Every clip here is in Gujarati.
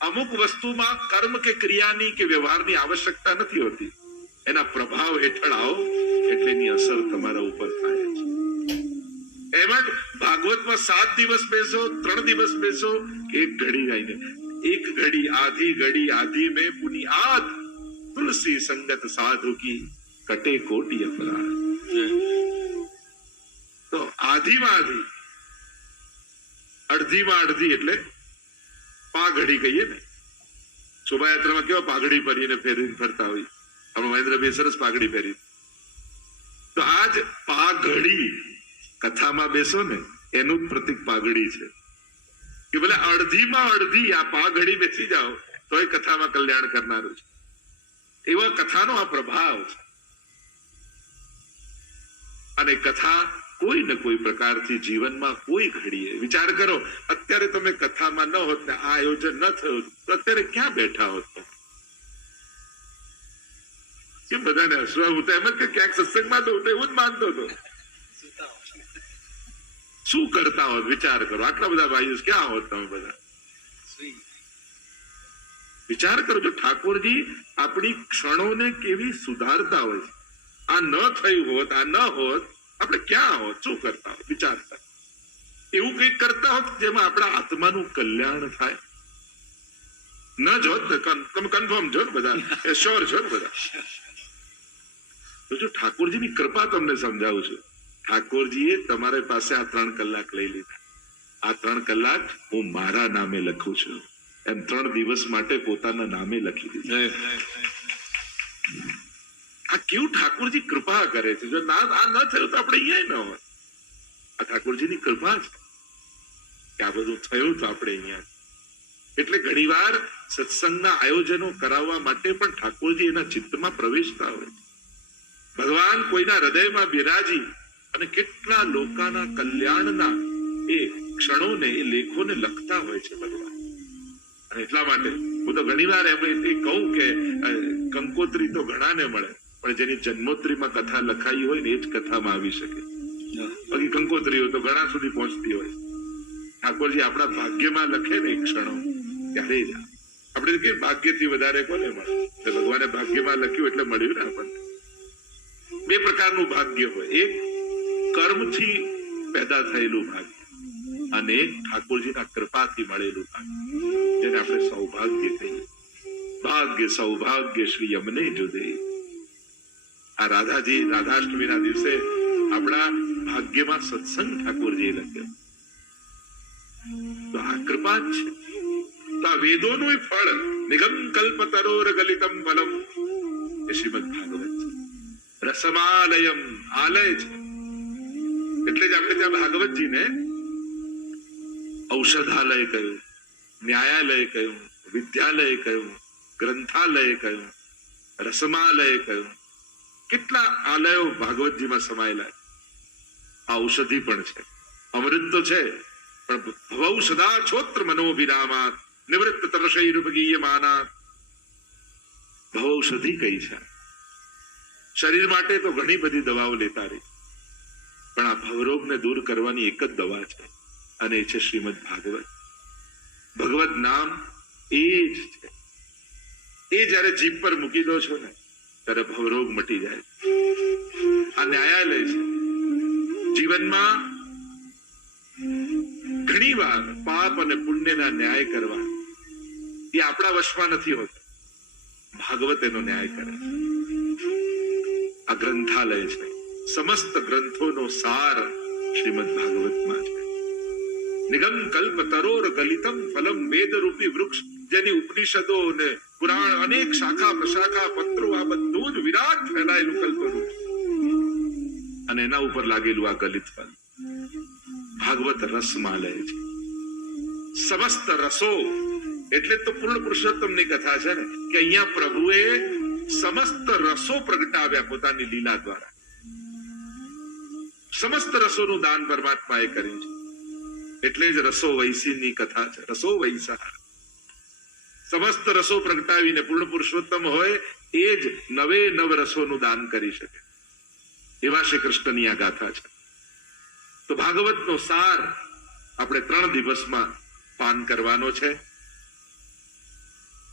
અમુક વસ્તુમાં કર્મ કે ક્રિયાની કે વ્યવહારની આવશ્યકતા નથી હોતી, એના પ્રભાવ હેઠળ આવો એટલે એની અસર તમારા ઉપર થાય છે. એમાં જ ભાગવતમાં 7 દિવસ બેસો, 3 દિવસ બેસો, એક ઘડી આવીને, એક ઘડી આધી મેં પુનિયાદ, તુલસી સંગત સાધુ કી કટે કોટી અપરાધ. તો આધીમાં આધી, અડધીમાં અડધી એટલે પાઘડી કહીએ ને. શોભાયાત્રામાં કેવા પાઘડી પહેરીને ફરતા હોય, આપણે મહેન્દ્રભાઈ સરસ પાઘડી પહેરી. તો આજ પાઘડી કથામાં બેસો ને એનું જ પ્રતિક પાઘડી છે કે ભલે અડધીમાં અડધી આ પાઘડી બેસી જાઓ તો એ કથામાં કલ્યાણ કરનારું છે. એવા કથાનો આ પ્રભાવ છે. અને કથા કોઈ ને કોઈ પ્રકારથી જીવનમાં કોઈ ઘડીએ વિચાર કરો, અત્યારે તમે કથામાં ન હોત ને આ આયોજન ન થયું તો અત્યારે ક્યાં બેઠા હોત? કેમ બધાને હસવા હું તો એમ જ કે ક્યાંક સત્સંગમાં તો એવું જ માનતો હતો. શું કરતા હોત વિચાર કરો? આટલા બધા ભાઈઓ ક્યાં હોત તમે બધા? વિચાર કરો, જો ઠાકોરજી આપણી ક્ષણોને કેવી સુધારતા હોય છે. આ ન થયું હોત, આ ન હોત, આપણે ક્યાં હોત? શું કરતા હોત? વિચારતા એવું કંઈક કરતા હોત જેમાં આપણા આત્માનું કલ્યાણ થાય. ન જ હોત ને, તમે કન્ફર્મ છો ને બધા, શ્યોર છો ને બધા? તો જો ઠાકોરજીની કૃપા તમને સમજાવું છું. ઠાકોરજીએ તમારી પાસે આ 3 કલાક લઈ લીધા. આ 3 કલાક હું મારા નામે લખું છું, એમ 3 દિવસ માટે પોતાના નામે લખી દીધું. આ કેવું ઠાકોરજી કૃપા કરે છે. જો આ ન થયું તો આપણે અહીંયા ન હોય. આ ઠાકોરજીની કૃપા છે કે આ બધું થયું તો આપણે અહીંયા. એટલે ઘણીવાર સત્સંગના આયોજનો કરાવવા માટે પણ ઠાકોરજી એના ચિત્તમાં પ્રવેશતા હોય. ભગવાન કોઈના હૃદયમાં બિરાજી અને કેટલા લોકોના કલ્યાણના એ ક્ષણોને, એ લેખોને લખતા હોય છે ભગવાન. અને એટલા માટે હું તો ઘણીવાર એમ કહું કે કંકોત્રી તો ઘણાને મળે, પણ જેની જન્મોત્રીમાં કથા લખાઈ હોય ને એ જ કથામાં આવી શકે. બાકી કંકોત્રીઓ તો ઘણા સુધી પહોંચતી હોય. ઠાકોરજી આપણા ભાગ્યમાં લખે ને એ ક્ષણો, ત્યારે જ આપણે કે ભાગ્યથી વધારે કોને મળે? ભગવાને ભાગ્યમાં લખ્યું એટલે મળ્યું ને આપણને. 2 પ્રકારનું ભાગ્ય હોય, એક કર્મથી પેદા થયેલું ભાગ્ય અને એક ઠાકોરજીના કૃપાથી મળેલું ભાગ્ય, જેને આપણે સૌભાગ્ય કહીએ. ભાગ્ય સૌભાગ્ય શ્રી અમને જો દે. આ રાધાજી રાધાષ્ટમીના દિવસે આપણા ભાગ્યમાં સત્સંગ ઠાકોરજીએ લખ્યો. તો આ કૃપા જ છે. તો આ વેદોનું ફળ નિગમ કલ્પ તરોર ગલિતમ ફલમ એ શ્રીમદ ભાગવત છે. રસમાલયમ આલય છે. એટલે જ આપણે ત્યાં ભાગવતજીને ઔષધાલય કહ્યું, ન્યાયાલય કહ્યું, વિદ્યાલય કહ્યું, ગ્રંથાલય કહ્યું, રસમાલય કહ્યું. કેટલા આલયો ભાગવતજીમાં સમાયેલા. આ ઔષધિ પણ છે, અમૃત તો છે, પણ ભવૌષધા છોત્ર મનોભિરામાત નિવૃત્ત તરશૈરુપગીયમાનાત. ભવૌષધિ કઈ છે? શરીર માટે તો ઘણી બધી દવાઓ લેતા રહી, પણ આ ભવરોગને દૂર કરવાની એક જ દવા છે, અને એ છે શ્રીમદ ભાગવત. ભગવત નામ એ જ છે. એ જયારે જીભ પર મૂકી દો છો ને ત્યારે ભવરોગ મટી જાય. આ ન્યાયાલય છે. જીવનમાં ઘણી વાર પાપ અને પુણ્યના ન્યાય કરવા એ આપણા વશમાં નથી હોતો. ભાગવત એનો ન્યાય કરે. આ ગ્રંથાલય છે. સમસ્ત ગ્રંથોનો સાર શ્રીમદ ભાગવતમાં છે. નિગમ કલ્પ તરોર ગલિતમ ફલમ વેદ રૂપી વૃક્ષ, જેની ઉપનિષદો ને પુરાણ અનેક શાખા પ્રશાખા પત્રો, આ બધું જ વિરાટ ફેલાયેલું કલ્પવૃક્ષ, અને એના ઉપર લાગેલું આ ગલિત ફલ. ભાગવત રસમાલય છે. સમસ્ત રસો એટલે તો પૂર્ણ પુરુષોત્તમની કથા છે ને, કે અહીંયા પ્રભુએ સમસ્ત રસો પ્રગટાવ્યા પોતાની લીલા દ્વારા. સમસ્ત રસોનું દાન પરમાત્માએ કર્યું છે. એટલે જ રસો વૈસીની કથા છે. રસો વૈસા, સમસ્ત રસો પ્રગટાવીને પૂર્ણ પુરુષોત્તમ હોય એ જ 9 રસોનું દાન કરી શકે. એવા શ્રી કૃષ્ણની આ ગાથા છે. તો ભાગવતનો સાર આપણે 3 દિવસમાં પાન કરવાનો છે.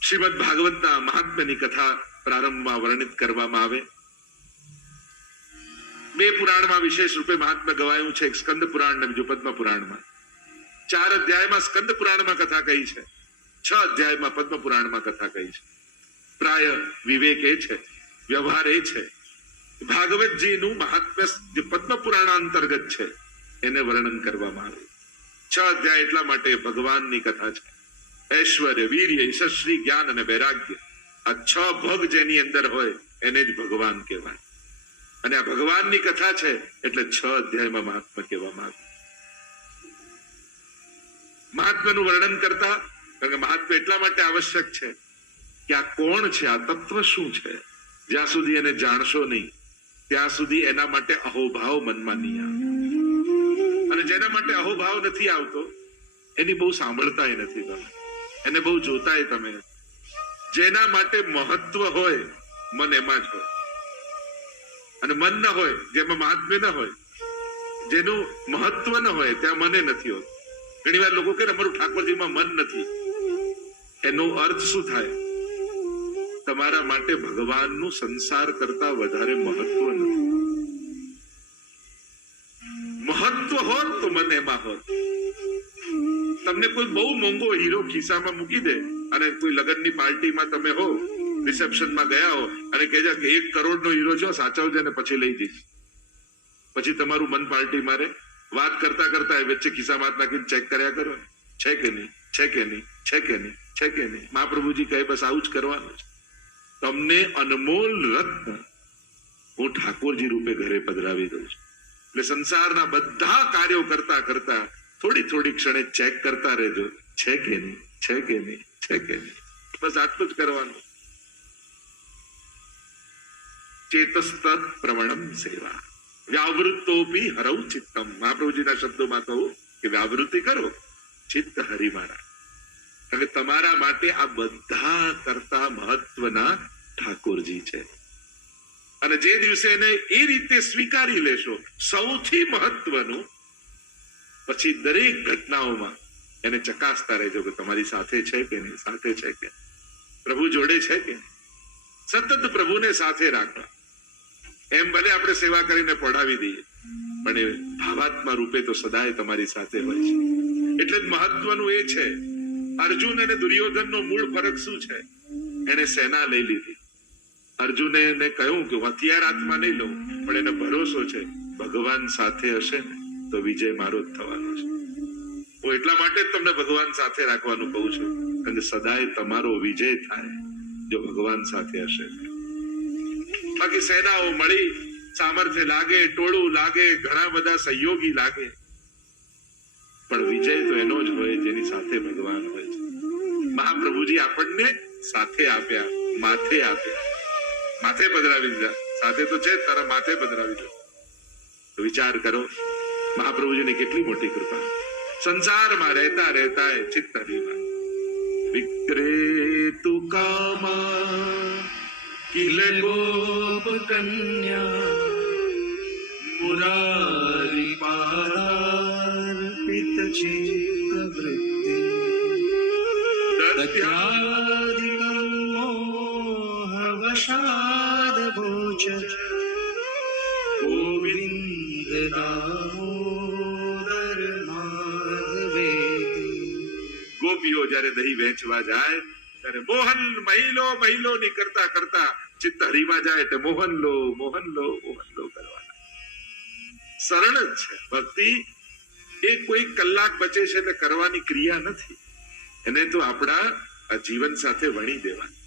શ્રીમદ ભાગવતના મહાત્મ્યની કથા પ્રારંભમાં વર્ણિત કરવામાં આવે. બે પુરાણમાં વિશેષ રૂપે મહાત્મ્ય ગવાયું છે, એક સ્કંદ પુરાણ ને બીજું પદ્મ પુરાણમાં. 4 અધ્યાયમાં સ્કંદ પુરાણમાં કથા કહી છે, 6 અધ્યાયમાં પદ્મ પુરાણમાં કથા કહી છે. પ્રાય વિવેક એ છે, વ્યવહાર એ છે, ભાગવતજીનું મહાત્મ્ય જે પદ્મ પુરાણ અંતર્ગત છે એને વર્ણન કરવામાં આવે. 6 અધ્યાય એટલા માટે ભગવાનની કથા છે. ઐશ્વર્ય, વીર્ય, યશસ્વી, જ્ઞાન અને વૈરાગ્ય, આ 6 ભગ જેની અંદર હોય એને જ ભગવાન કહેવાય. અને આ ભગવાનની કથા છે એટલે 6 અધ્યાયમાં મહાત્મ્ય કહેવામાં આવે. મહાત્મ્યનું વર્ણન કરતા, કારણ કે મહાત્મ્ય એટલા માટે આવશ્યક છે કે આ કોણ છે, આ તત્વ શું છે, જ્યાં સુધી એને જાણશો નહીં ત્યાં સુધી એના માટે અહોભાવ મનમાં નહીં આવે. અને જેના માટે અહોભાવ નથી આવતો એની બહુ સાંભળતાય નથી તમે, એને બહુ જોતાય તમે. જેના માટે મહત્વ હોય મન એમાં જ હોય, અને મન ન હોય જેમાં મહાત્મ્ય ન હોય, જેનું મહત્વ ન હોય ત્યાં મને નથી હોતું. ઘણી વાર લોકો કહે અમારું ઠાકોરજીમાં મન નથી. એનો અર્થ શું થાય? તમારા માટે ભગવાનનું સંસાર કરતા વધારે મહત્વ નથી. મહત્વ હોત તો મન એમાં હોત. તમને કોઈ બહુ મોંઘો હીરો ખિસ્સામાં મૂકી દે અને કોઈ લગ્નની પાર્ટીમાં તમે હો, રિસેપ્શનમાં ગયા હો અને કહેજો કે 1 કરોડનો હીરો છો, સાચવજે ને પછી લઈ જઈશ. પછી તમારું મન પાર્ટી મારે. વાત કરતા કરતા વચ્ચે ખિસ્સામાં હાથ નાખીને ચેક કર્યા કરો, છે કે નહીં, છે કે નહીં, છે કે નહીં, છે કે નહીં. મહાપ્રભુજી કહે બસ આવું જ કરવાનું છે. તમને અનમોલ રત્ન હું ઠાકોરજી રૂપે ઘરે પધરાવી દઉં છું. એટલે સંસારના બધા કાર્યો કરતા કરતા થોડી થોડી ક્ષણે ચેક કરતા રહેજો, છે કે નહીં, છે કે નહીં, છે કે નહીં. બસ આટલું જ કરવાનું. ચેતસ્તત પ્રવણમ સેવા વ્યાવૃત્તોપી હરૌ ચિત્તમ. મહાપ્રભુજીના શબ્દોમાં કહું કે વ્યાવૃત્તિ કરો, ચિત્ત હરિમારા. કારણ કે તમારા માટે આ બધા કરતા મહત્વના ઠાકોરજી છે. અને જે દિવસે એને એ રીતે સ્વીકારી લેશો, સૌથી મહત્વનું, પછી દરેક ઘટનાઓમાં એને ચકાસતા રહેજો કે તમારી સાથે છે કે નહીં, સાથે છે કે પ્રભુ જોડે છે કે નહીં. સતત પ્રભુને સાથે રાખવા. એમ ભલે આપણે સેવા કરીને પઢાવી દઈએ પણ એ ભાવાત્મા રૂપે તો સદાય તમારી સાથે હોય છે. એટલે જ મહત્વનું એ છે. અર્જુન અને દુર્યોધનનો મૂળ ફરક શું છે? એને સેના લઈ લીધી. અર્જુને એને કહ્યું કે હથિયાર હાથમાં નહીં લઉં, પણ એને ભરોસો છે ભગવાન સાથે હશે ને તો વિજય મારો જ થવાનો છે. હું એટલા માટે જ તમને ભગવાન સાથે રાખવાનું કહું છું, કારણ કે સદાય તમારો વિજય થાય જો ભગવાન સાથે હશે. બાકી સેનાઓ મળી, સામર્થ્ય લાગે, ટોળું લાગે, ઘણા બધા સહયોગી લાગે, પણ વિજય તો એનો જ હોય જેની સાથે ભગવાન હોય છે. મહાપ્રભુજી આપણને સાથે આપ્યા, માથે આપ્યા, માથે પધરાવી દીધા. સાથે તો છે, તારા માથે પધરાવી દો. તો વિચાર કરો મહાપ્રભુજીની કેટલી મોટી કૃપા. સંસારમાં રહેતા રહેતા ચિત્ત હરિમાં વિક્રેતુ કામા કિલ ગોપ કન્યા મુરારી પારાર્પિત ચિત્ત વૃત્તિ દત્યાદિકં મોહવશાદ ભોજ ગોવિંદ દામોદર માધવે. ગોપીઓ જયારે દહીં વેચવા જાય ત્યારે મોહન મહિલો મહિલો ની કરતા કરતા ચિત્ત હરિમાં જાય એટલે મોહન લો, મોહન લો, મોહન લો કરવાના. સરળ જ છે ભક્તિ. એ કોઈ કલાક બચે છે એટલે કરવાની ક્રિયા નથી. એને તો આપણા જીવન સાથે વણી દેવાની.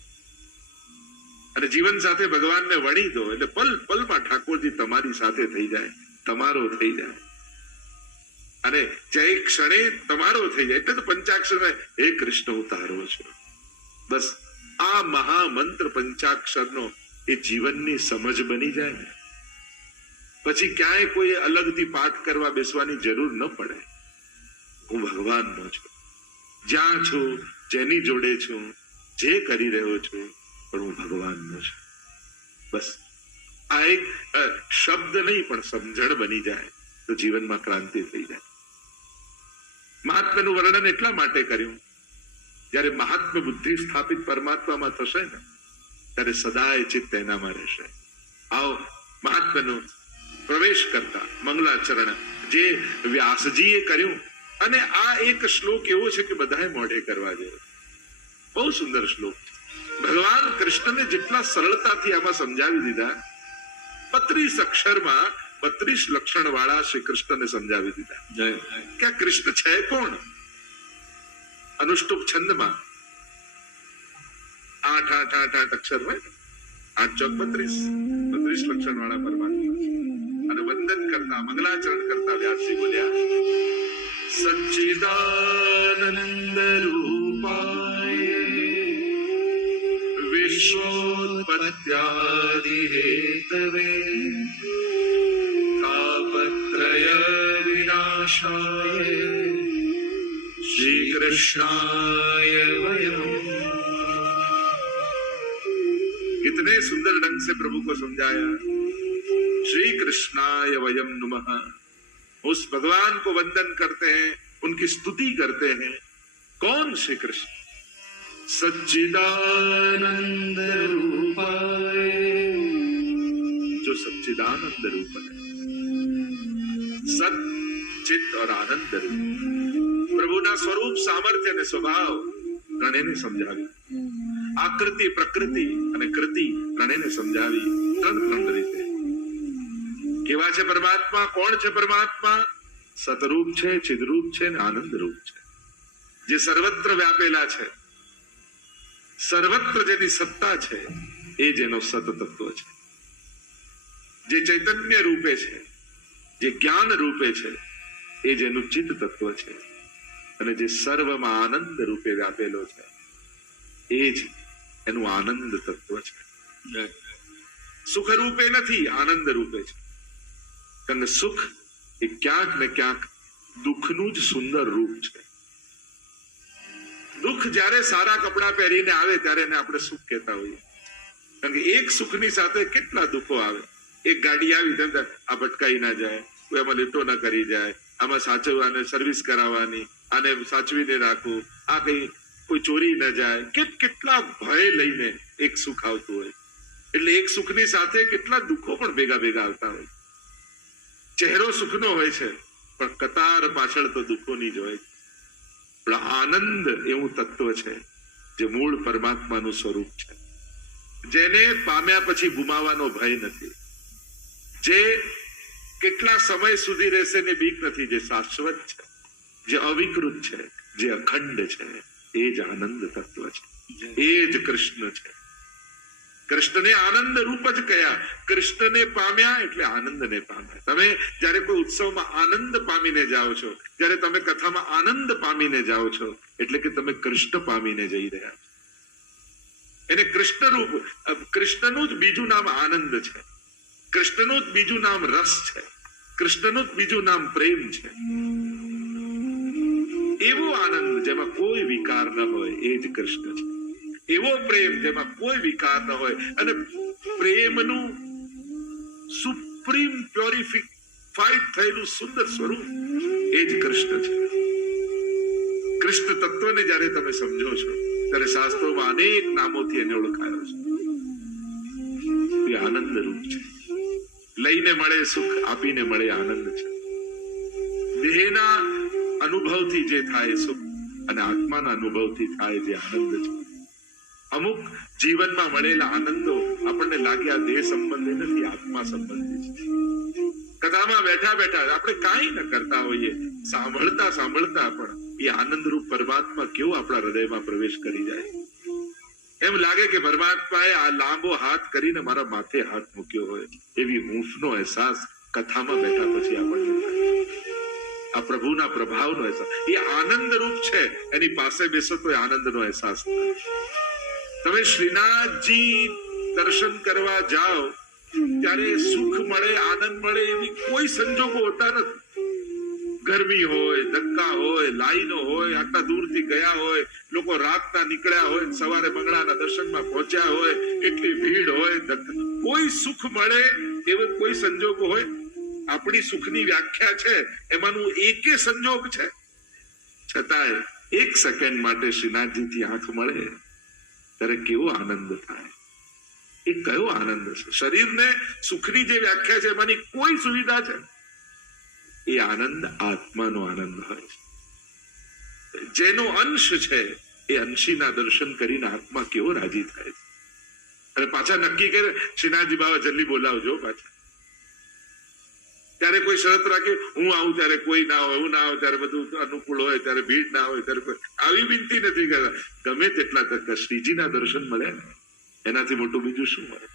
અને જીવન સાથે ભગવાનને વણી દો એટલે પલ પલમાં ઠાકોરજી તમારી સાથે થઈ જાય, તમારો થઈ જાય. અને જે ક્ષણે તમારો થઈ જાય એટલે તો પંચાક્ષર હે કૃષ્ણ હું તારો છું. બસ આ મહામંત્ર પંચાક્ષરનો એ જીવનની સમજ બની જાય ને પછી ક્યાંય કોઈ અલગથી પાઠ કરવા બેસવાની જરૂર ન પડે. હું ભગવાનનો છું, જ્યાં છું, જેની જોડે છું, જે કરી રહ્યો છું, પણ હું ભગવાનનો છું. બસ આ એક શબ્દ નહીં પણ સમજણ બની જાય તો જીવનમાં ક્રાંતિ થઈ જાય. મહાત્માનું વર્ણન એટલા માટે કર્યું જ્યારે મહાત્મ બુદ્ધિ સ્થાપિત પરમાત્મામાં થશે ને ત્યારે સદાય ચિત્ત એનામાં રહેશે. આવો મહાત્માનો પ્રવેશ કરતા મંગલાચરણ જે વ્યાસજીએ કર્યું, અને આ એક શ્લોક એવો છે કે બધાએ મોઢે કરવા જેવો. બહુ સુંદર શ્લોક છે. ભગવાન કૃષ્ણને જેટલા સરળતાથી આમાં સમજાવી દીધા, 32 અક્ષરમાં 32 લક્ષણ વાળા શ્રી કૃષ્ણને સમજાવી દીધા કે આ કૃષ્ણ છે કોણ. અનુષ્ટુપ છંદમાં 8 અક્ષર હોય, 8 ચોક 32 લક્ષણ વાળા પરમાત્મા. અને વંદન કરતા મંગલાચરણ કરતા વ્યાસજી બોલ્યા, સચ્ચિદાનંદ રૂપાય વિશ્વોત્પત્યાદિ હેતવે તાપત્રય વિનાશાય શ્રી कृष्णाय वयम. कितने सुंदर ढंग से प्रभु को समझाया. श्री कृष्णाय वयम नमः. उस भगवान को वंदन करते हैं, उनकी स्तुति करते हैं. कौन श्री कृष्ण? सच्चिदानंद रूपाय, जो सच्चिदानंद रूप है. सत, चित्त और आनंद रूप. પ્રભુના સ્વરૂપ, સામર્થ્ય અને સ્વભાવ ત્રણેયને સમજાવી. આકૃતિ, પ્રકૃતિ અને કૃતિ ત્રણેયને સમજાવી. ત્રણ રીતે કેવા છે પરમાત્મા, કોણ છે પરમાત્મા? સતરૂપ છે, ચિદરૂપ છે અને આનંદ રૂપ છે, જે સર્વત્ર વ્યાપેલા છે. સર્વત્ર જેની સત્તા છે એ જેનો સત તત્વ છે, જે ચૈતન્ય રૂપે છે, જે જ્ઞાન રૂપે છે એ જેનું ચિત્ત તત્વ છે, અને જે સર્વમાં આનંદ રૂપે વ્યાપેલો છે એ જ એનું આનંદ તત્વ છે. સુખ રૂપે નથી, આનંદ રૂપે છે. કારણ કે સુખ એ ક્યાંક ને ક્યાંક દુઃખનું જ સુંદર રૂપ છે. દુઃખ જ્યારે સારા કપડા પહેરીને આવે ત્યારે એને આપણે સુખ કહેતા હોઈએ. કારણ કે એક સુખની સાથે કેટલા દુઃખો આવે. એક ગાડી આવી તેમ આ ભટકાઈ ના જાય, કોઈ એમાં લીટો ના કરી જાય, આમાં સાચવવાને સર્વિસ કરાવવાની, આને સાચવીને રાખવું, આ કઈ કોઈ ચોરી ન જાય, કેટલા ભય લઈને એક સુખ આવતું હોય. એટલે એક સુખની સાથે કેટલા દુઃખો પણ ભેગા આવતા હોય. ચહેરો સુખનો હોય છે પણ કતાર પાછળ તો દુઃખોની જ હોય. પણ આનંદ એવું તત્વ છે જે મૂળ પરમાત્માનું સ્વરૂપ છે, જેને પામ્યા પછી ગુમાવવાનો ભય નથી, જે કેટલા સમય સુધી રહેશે ને બીક નથી, જે શાશ્વત છે, જે અવિકૃત છે, જે અખંડ છે, એ જ આનંદ તત્વ છે. એ જ કૃષ્ણ છે. કૃષ્ણને આનંદ રૂપ જ કયા. કૃષ્ણને પામ્યા એટલે આનંદને પામ્યા. તમે જયારે કોઈ ઉત્સવમાં આનંદ પામીને જાઓ છો, જયારે તમે કથામાં આનંદ પામીને જાઓ છો, એટલે કે તમે કૃષ્ણ પામીને જઈ રહ્યા છો. એને કૃષ્ણ રૂપ, કૃષ્ણનું જ બીજું નામ આનંદ છે, કૃષ્ણનું જ બીજું નામ રસ છે, કૃષ્ણનું જ બીજું નામ પ્રેમ છે. એવો આનંદ જેમાં કોઈ વિકાર ન હોય એ જ કૃષ્ણ છે. એવો પ્રેમ જેમાં કોઈ વિકાર ન હોય, અને પ્રેમનું સુપ્રીમ પ્યોરિફાઈડ થયેલું સુંદર સ્વરૂપ એ જ કૃષ્ણ છે. કૃષ્ણ તત્વને જયારે તમે સમજો છો ત્યારે શાસ્ત્રોમાં અનેક નામોથી એને ઓળખાયો છે. એ આનંદ રૂપ છે. લઈને મળે સુખ, આપીને મળે આનંદ છે. દેહના અનુભવથી જે થાય સુખ અને આત્માના અનુભવથી થાય જે આનંદ છે. અમુક જીવનમાં મળેલા આનંદો આપણને લાગે આ દેહ સંબંધી નથી, આત્મા સંબંધી છે. કથામાં બેઠા આપણે કાંઈ ન કરતા હોઈએ, સાંભળતા પણ એ આનંદરૂપ પરમાત્મા કેવો આપણા હૃદયમાં પ્રવેશ કરી જાય. એમ લાગે કે પરમાત્માએ આ લાંબો હાથ કરીને મારા માથે હાથ મૂક્યો હોય, એવી હૂંફનો અહેસાસ કથામાં બેઠા પછી આપણને થાય. આ પ્રભુના પ્રભાવનો અહેસાસ, એ આનંદ રૂપ છે. એની પાસે બેસો તો આનંદનો અહેસાસ થાય. તમે શ્રીનાથજી દર્શન કરવા જાઓ ત્યારે સુખ મળે, આનંદ મળે એવી કોઈ સંજોગો હોતા નથી. ગરમી હોય, ધક્કા હોય, લાઈનો હોય, આટલા દૂરથી ગયા હોય, લોકો રાતના નીકળ્યા હોય, સવારે મંગળાના દર્શનમાં પહોંચ્યા હોય, એટલી ભીડ હોય, કોઈ સુખ મળે એવો કોઈ સંજોગો હોય? આપણી સુખની વ્યાખ્યા છે એમાંનું એકે સંજોગ છે, છતાંય એક સેકન્ડ માટે શ્રીનાથજીથી આંખ મળે ત્યારે કેવો આનંદ થાય. એ કયો આનંદ છે? શરીરને સુખની જે વ્યાખ્યા છે એમાંની કોઈ સુવિધા છે? એ આનંદ આત્માનો આનંદ હોય છે. જેનો અંશ છે એ અંશીના દર્શન કરીને આત્મા કેવો રાજી થાય છે. અને પાછા નક્કી કરે શ્રીનાથજી બાબા જલ્દી બોલાવજો પાછા. ત્યારે કોઈ શરત રાખે હું આવું ત્યારે કોઈ ના હોય, હું ના આવું ત્યારે બધું અનુકૂળ હોય, ત્યારે ભીડ ના હોય ત્યારે કોઈ આવી વિનંતી નથી કરતા. ગમે તેટલા તક શ્રીજીના દર્શન મળે ને એનાથી મોટું બીજું શું મળે?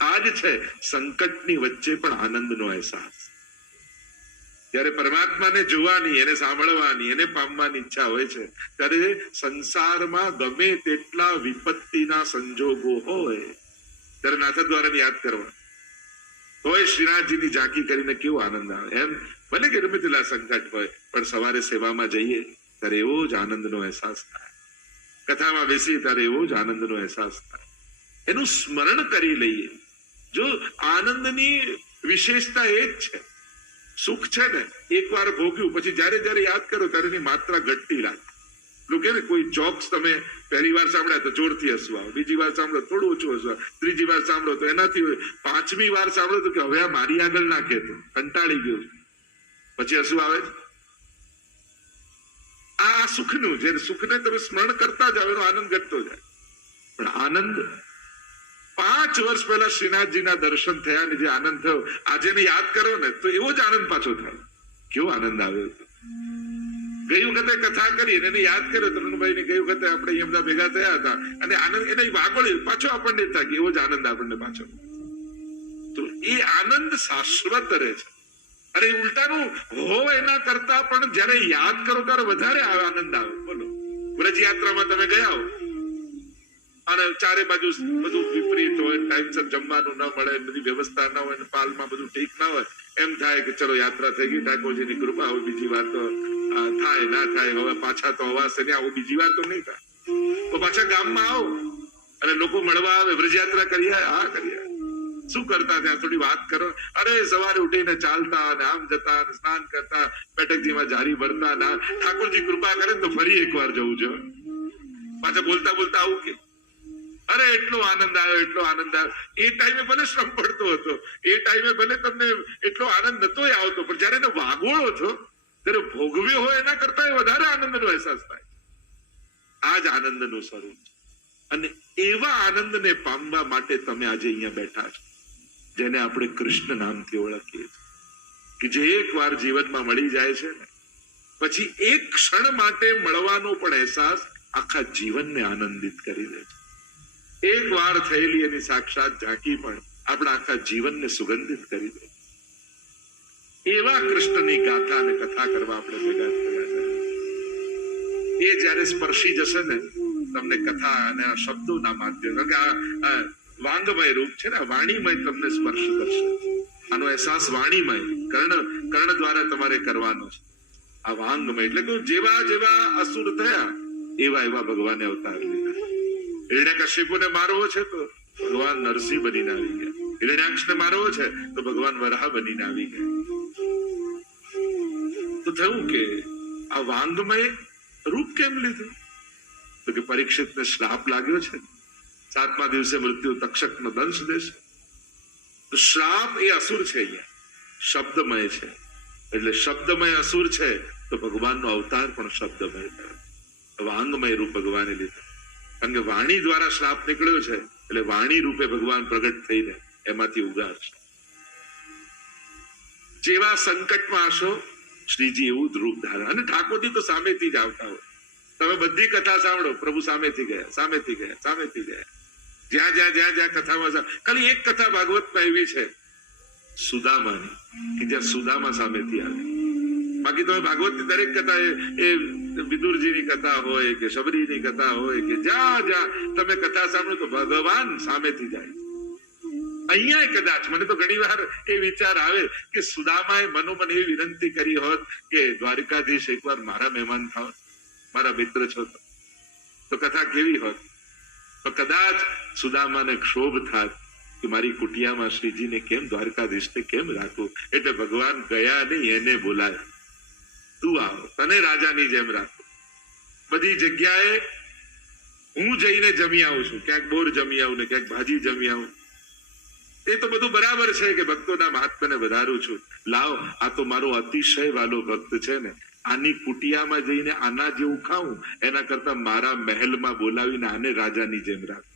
આ જ છે સંકટની વચ્ચે પણ આનંદનો અહેસાસ. જયારે પરમાત્માને જોવાની, એને સાંભળવાની, એને પામવાની ઈચ્છા હોય છે ત્યારે સંસારમાં ગમે તેટલા વિપત્તિના સંજોગો હોય ત્યારે નાથદ્વારાને યાદ કરવા તોય શ્રીનાથજીની ઝાંકી કરીને કેવો આનંદ આવે. એમ ભલે કે ગમે તેટલા સંકટ હોય પણ સવારે સેવામાં જઈએ ત્યારે એવો જ આનંદનો અહેસાસ થાય. કથામાં બેસીએ ત્યારે એવો જ આનંદનો અહેસાસ થાય. એનું સ્મરણ કરી લઈએ. જો આનંદની વિશેષતા એ જ છે. સુખ છે ને એકવાર ભોગ્યું પછી જયારે જયારે યાદ કરો ત્યારે એની માત્રા ઘટતી લાગે. કે ને કોઈ જોક્સ તમે પહેલી વાર સાંભળ્યા તો જોરથી હસવા આવે, બીજી વાર સાંભળો થોડું ઓછું હસવા, ત્રીજી વાર સાંભળો તો એનાથી, પાંચમી વાર સાંભળો તો કે હવે આ મારી આગળ ના કહેતો, કંટાળી ગયો, પછી હસવું આવે છે. આ સુખનું જે સુખને તમે સ્મરણ કરતા જાઓ એનો આનંદ ઘટતો જાય. પણ આનંદ 5 વર્ષ પહેલા શ્રીનાથજીના દર્શન થયા ને જે આનંદ થયો આજે એને યાદ કરો ને તો એવો જ આનંદ પાછો થાય. કેવો આનંદ આવ્યો હતો. ગઈ વખતે કથા કરી એને યાદ કર્યો તરુણભાઈ ને, ગઈ વખતે આપણે અહીંયા બધા ભેગા થયા હતા અને આનંદ એને વાગોળ્યો પાછો આપણને થાય કે એવો જ આનંદ આપણને પાછો. તો એ આનંદ શાશ્વત રહે છે. અરે ઉલટાનું હોય એના કરતા પણ જયારે યાદ કરો ત્યારે વધારે આનંદ આવે. બોલો, વ્રજ યાત્રામાં તમે ગયા હો અને ચારે બાજુ બધું વિપરીત હોય, ટાઈમસર જમવાનું ન મળે, બધી વ્યવસ્થા ન હોય, પાલમાં બધું ઠીક ના હોય, એમ થાય કે ચલો યાત્રા થઈ ગઈ, ઠાકોરજીની કૃપા, હવે બીજી વાર તો થાય ના થાય, હવે પાછા તો અવાશે નહીં, આવું બીજી વાર તો નહીં થાય. તો પાછા ગામમાં આવો અને લોકો મળવા આવે, વ્રજયાત્રા કરીએ, હા કરીએ, શું કરતા ત્યાં થોડી વાત કરો. અરે સવારે ઉઠીને ચાલતા અને આમ જતા સ્નાન કરતા, બેઠકજીમાં જારી ભરતા, ના ઠાકોરજી કૃપા કરે તો ફરી એકવાર જવું છે. પાછા બોલતા બોલતા આવું કે અરે એટલો આનંદ આવ્યો, એટલો આનંદ આવ્યો. એ ટાઈમે ભલે શ્રમ પડતો હતો, એ ટાઈમે ભલે તમને એટલો આનંદ નતો આવતો, પણ જયારે એને વાગોળો છો ત્યારે ભોગવ્યો હોય એના કરતા વધારે આનંદનો અહેસાસ થાય. આ જ આનંદનું સ્વરૂપ છે. અને એવા આનંદને પામવા માટે તમે આજે અહીંયા બેઠા છો, જેને આપણે કૃષ્ણ નામથી ઓળખીએ છીએ, કે જે એકવાર જીવનમાં મળી જાય છે ને પછી એક ક્ષણ માટે મળવાનો પણ અહેસાસ આખા જીવનને આનંદિત કરી દે છે. એક વાર થયેલી એની સાક્ષાત ઝાંકી પણ આપણા આખા જીવનને સુગંધિત કરી દે. એવા કૃષ્ણની ગાથા અને કથા કરવા આપણે ભેગા થયા છે. એ જયારે સ્પર્શી જશે ને તમને કથા અને આ શબ્દોના માધ્યમ, કારણ કે આ વાંગમય રૂપ છે ને, વાણીમય તમને સ્પર્શ કરશે. આનો અહેસાસ વાણીમય કર્ણ દ્વારા તમારે કરવાનો છે. આ વાંગમય એટલે કે જેવા જેવા અસુર થયા એવા એવા ભગવાને અવતાર લીધા. હિરણ્યકશિપુને મારવો છે તો ભગવાન નરસિંહ બનીને આવી ગયા. હિરણ્યાક્ષને મારવો છે તો ભગવાન વરાહ બનીને આવી ગયા. તો થયું કે આ વાંગમય રૂપ કેમ લીધું? તો કે પરીક્ષિતને શ્રાપ લાગ્યો છે, 7મા દિવસે મૃત્યુ તક્ષકનો દંશ દેશે. તો શ્રાપ એ અસુર છે, અહીંયા શબ્દમય છે. એટલે શબ્દમય અસુર છે તો ભગવાનનો અવતાર પણ શબ્દમય થયો. વાંગમય રૂપ ભગવાને લીધું. કારણ કે વાણી દ્વારા શ્રાપ નીકળ્યો છે એટલે વાણી રૂપે ભગવાન પ્રગટ થઈને એમાંથી ઉગારશે. જેવા સંકટમાં હશો શ્રીજી એવું જ રૂપ ધારણ. અને ઠાકોરજી તો સામેથી જ આવતા હોય. તમે બધી કથા સાંભળો, પ્રભુ સામેથી ગયા, સામેથી ગયા, સામેથી ગયા. જ્યાં જ્યાં જ્યાં જ્યાં કથામાં, ખાલી એક કથા ભાગવતમાં એવી છે સુદામાની, કે જ્યાં સુદામા સામેથી આવે. બાકી તમે ભાગવતની દરેક કથા એ વિદુરજીની કથા હોય કે શબરીની કથા હોય કે જ્યાં જ્યાં તમે કથા સાંભળો તો ભગવાન સામેથી જાય. અહીંયા કદાચ મને તો ઘણી વાર એ વિચાર આવે કે સુદામાએ મનોમન એવી વિનંતી કરી હોત કે દ્વારકાધીશ એકવાર મારા મહેમાન થાવ, મારા મિત્ર છો તો કથા કેવી હોત. તો કદાચ સુદામાને ક્ષોભ થાત કે મારી કુટિયામાં શ્રીજીને કેમ, દ્વારકાધીશને કેમ રાખવું. એટલે ભગવાન ગયા નહીં, એને બોલાય, તું આવો, તને રાજાની જેમ રાખો. બધી જગ્યાએ હું જઈને જમી આવું છું, ક્યાંક બોર જમી આવું ને ક્યાંક ભાજી જમી આવું. એ તો બધું બરાબર છે કે ભક્તોના મહાત્માને વધારું છું. લાવ, આ તો મારો અતિશય વાલો ભક્ત છે ને, આની કુટિયામાં જઈને આના જેવું ખાવું એના કરતા મારા મહેલમાં બોલાવીને આને રાજાની જેમ રાખ.